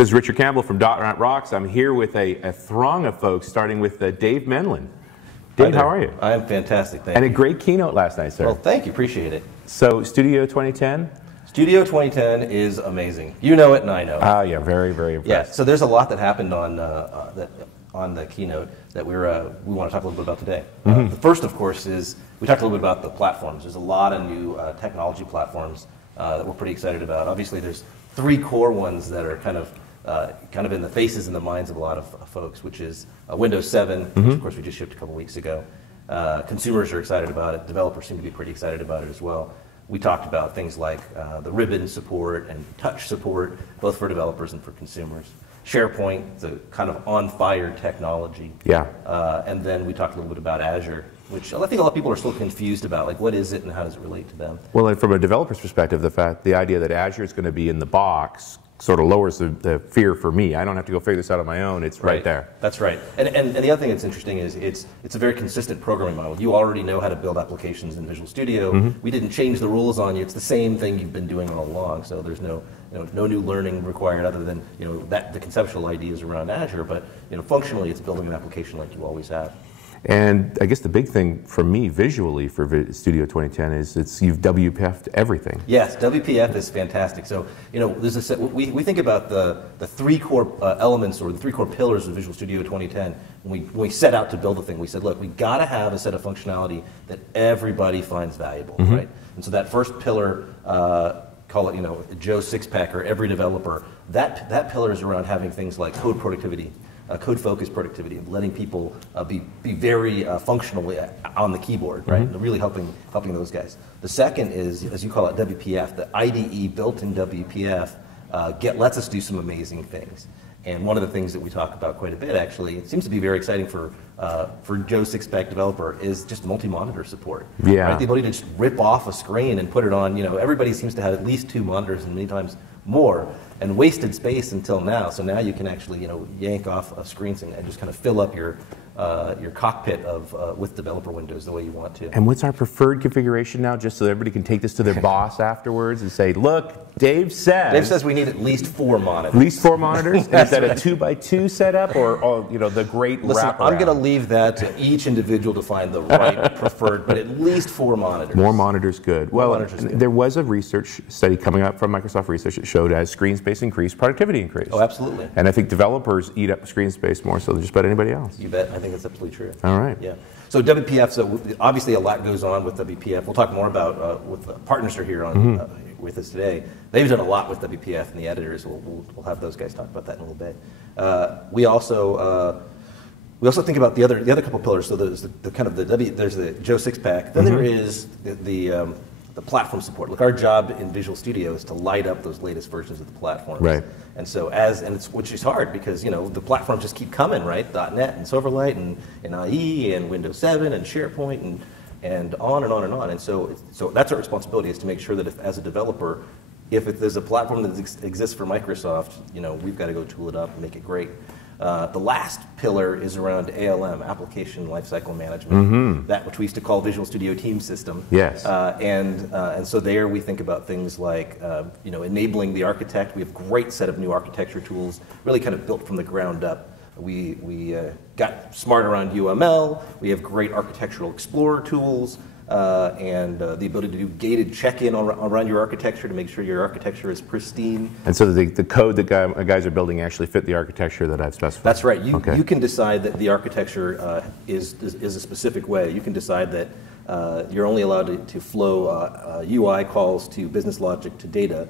This is Richard Campbell from .NET Rocks. I'm here with a throng of folks, starting with Dave Menlin. Dave, how are you? I am fantastic, thank you. And a great keynote last night, sir. Well, thank you, appreciate it. So, Studio 2010? Studio 2010 is amazing. You know it and I know it. Oh, yeah, very, very impressed. Yeah, so there's a lot that happened on the keynote that we want to talk a little bit about today. The first, of course, is we talked a little bit about the platforms. There's a lot of new technology platforms that we're pretty excited about. Obviously, there's three core ones that are kind of in the faces and the minds of a lot of folks, which is Windows 7, which of course we just shipped a couple weeks ago. Consumers are excited about it. Developers seem to be pretty excited about it as well. We talked about things like the ribbon support and touch support, both for developers and for consumers. SharePoint, the kind of on-fire technology. Yeah. And then we talked a little bit about Azure, which I think a lot of people are still confused about, like what is it and how does it relate to them? Well, and from a developer's perspective, the idea that Azure is going to be in the box sort of lowers the fear for me. I don't have to go figure this out on my own. It's right there. That's right. And the other thing that's interesting is it's a very consistent programming model. You already know how to build applications in Visual Studio. We didn't change the rules on you. It's the same thing you've been doing all along. So there's no new learning required other than the conceptual ideas around Azure. But functionally, it's building an application like you always have. And I guess the big thing for me visually for Studio 2010 is you've WPF'd everything. Yes, WPF is fantastic. So there's we think about the three core elements or the three core pillars of Visual Studio 2010. When we set out to build the thing, we said, look, we got to have a set of functionality that everybody finds valuable, right? And so that first pillar, call it Joe Sixpack or every developer. That pillar is around having things like code productivity. Code-focused productivity, and letting people be very functionally on the keyboard, right? And really helping those guys. The second is, as you call it, WPF. The IDE built-in WPF lets us do some amazing things. And one of the things that we talk about quite a bit, actually, it seems to be very exciting for Joe Sixpack developer, is just multi-monitor support. Yeah. Right? The ability to just rip off a screen and put it on. Everybody seems to have at least 2 monitors, and many times more, and wasted space until now. So now you can actually yank off screens and just kind of fill up your cockpit with developer windows the way you want to. And what's our preferred configuration now, just so everybody can take this to their boss afterwards and say, look, Dave says we need at least 4 monitors. At least 4 monitors? And is that a 2x2 setup or the great wraparound? I'm going to leave that to each individual to find the right preferred, but at least 4 monitors. More monitors good. There was a research study coming up from Microsoft Research that showed as screen space increased, productivity increased. Oh, absolutely. And I think developers eat up screen space more so than just about anybody else. You bet. I think that's absolutely true. All right. Yeah. So WPF, so obviously a lot goes on with WPF. We'll talk more about with the partners who are here on with us today. They've done a lot with WPF, and the editors. We'll have those guys talk about that in a little bit. We also think about the other couple pillars. So there's there's the Joe Sixpack. Then there is the platform support. Look, our job in Visual Studio is to light up those latest versions of the platforms. Right. And so which is hard because the platforms just keep coming, right? .NET and Silverlight and IE and Windows 7 and SharePoint and on and on and on. And so that's our responsibility, is to make sure that as a developer, if there's a platform that exists for Microsoft, we've got to go tool it up and make it great. The last pillar is around ALM, Application Lifecycle Management, that which we used to call Visual Studio Team System. Yes. And so there we think about things like enabling the architect. We have a great set of new architecture tools, really kind of built from the ground up. We got smart around UML. We have great architectural explorer tools. And the ability to do gated check-in around your architecture to make sure your architecture is pristine. And so the code that guys are building actually fit the architecture that I've specified? That's right. You can decide that the architecture is a specific way. You can decide that you're only allowed to flow UI calls to business logic to data,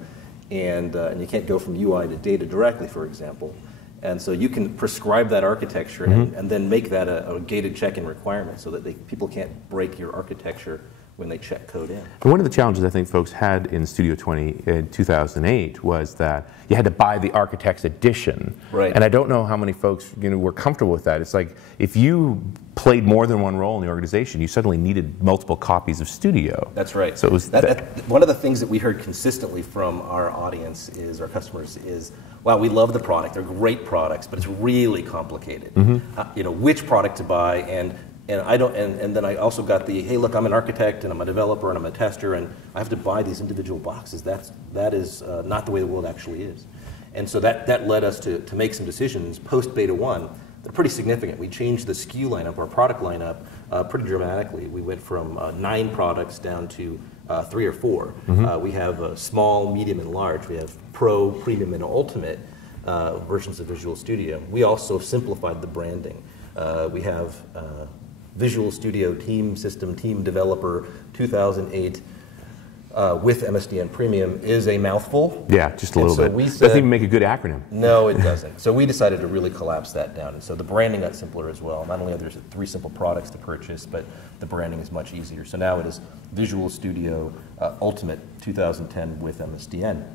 and you can't go from UI to data directly, for example. And so you can prescribe that architecture and then make that a gated check-in requirement so that people can't break your architecture when they check code in. And one of the challenges I think folks had in Studio 20 in 2008 was that you had to buy the Architect's Edition. Right. And I don't know how many folks were comfortable with that. It's like if you played more than one role in the organization, you suddenly needed multiple copies of Studio. That's right. So it was one of the things that we heard consistently from our audience our customers is, wow, we love the product. They're great products, but it's really complicated. Which product to buy, and then I also got the, hey, look, I'm an architect and I'm a developer and I'm a tester and I have to buy these individual boxes. That is not the way the world actually is. And so that led us to make some decisions post-Beta 1 that are pretty significant. We changed the SKU lineup, our product lineup, pretty dramatically. We went from 9 products down to 3 or 4. We have small, medium, and large. We have Pro, Premium, and Ultimate versions of Visual Studio. We also simplified the branding. We have Visual Studio Team System, Team Developer 2008 with MSDN Premium is a mouthful. Yeah, just a little bit. Doesn't even make a good acronym. No, it doesn't. So we decided to really collapse that down. And so the branding got simpler as well. Not only are there 3 simple products to purchase, but the branding is much easier. So now it is Visual Studio Ultimate 2010 with MSDN.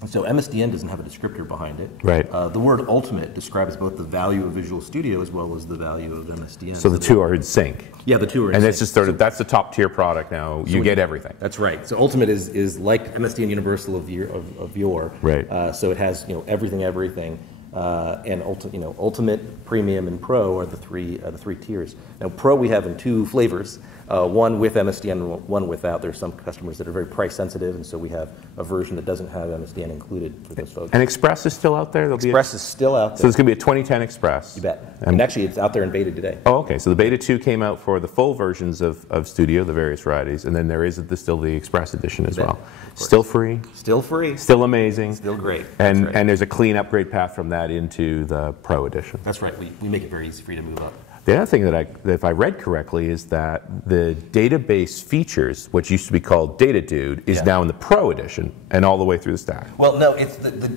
And so MSDN doesn't have a descriptor behind it. Right. The word ultimate describes both the value of Visual Studio as well as the value of MSDN. So the two are in sync. Yeah, the 2 are in sync. And that's just sort of, that's the top tier product now. You get everything. That's right. So Ultimate is like MSDN Universal of Yore. Right. So it has everything. And Ultimate, Premium, and Pro are the three tiers. Now Pro we have in 2 flavors. One with MSDN and one without. There's some customers that are very price sensitive, and so we have a version that doesn't have MSDN included for those folks. And Express is still out there? Express is still out there. So there's going to be a 2010 Express? You bet. And actually it's out there in beta today. Oh, okay. So the beta 2 came out for the full versions of Studio, the various varieties, and then there is still the Express edition as well. Still free? Still free. Still amazing. Still great. And there's a clean upgrade path from that into the Pro edition. That's right. We make it very easy for you to move up. The other thing that if I read correctly, is that the database features, which used to be called Data Dude, is now in the Pro edition and all the way through the stack. Well, no, it's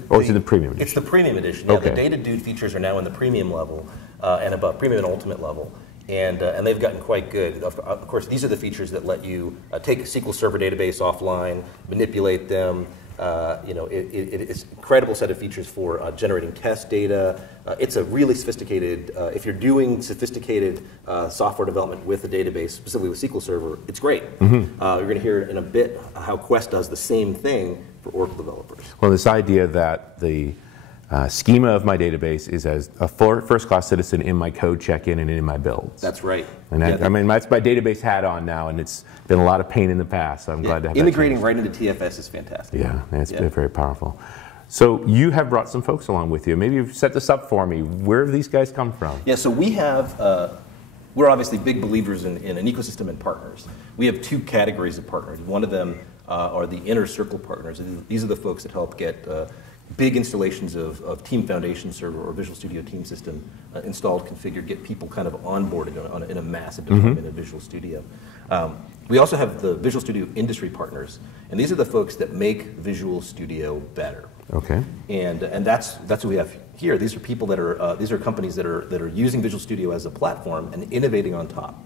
or it's in the Premium edition. It's the Premium edition. Yeah, okay. The Data Dude features are now in the Premium level and above, Premium and Ultimate level. And they've gotten quite good. Of course, these are the features that let you take a SQL Server database offline, manipulate them. It's an incredible set of features for generating test data. It's a really sophisticated, if you're doing sophisticated software development with a database, specifically with SQL Server, it's great. You're going to hear in a bit how Quest does the same thing for Oracle developers. Well, this idea that the schema of my database is as a first-class citizen in my code check-in and in my builds. That's right. And I mean, that's my database hat on now, and it's been a lot of pain in the past, so I'm glad to have integrating right into TFS is fantastic. Yeah, it's been very powerful. So you have brought some folks along with you. Maybe you've set this up for me. Where have these guys come from? Yeah, so we have, we're obviously big believers in an ecosystem and partners. We have 2 categories of partners. One of them are the inner circle partners. These are the folks that help get big installations of Team Foundation Server or Visual Studio Team System installed, configured, get people kind of onboarded in a massive deployment of Visual Studio. We also have the Visual Studio industry partners, and these are the folks that make Visual Studio better. Okay. And that's what we have here. These are people that are these are companies that are using Visual Studio as a platform and innovating on top.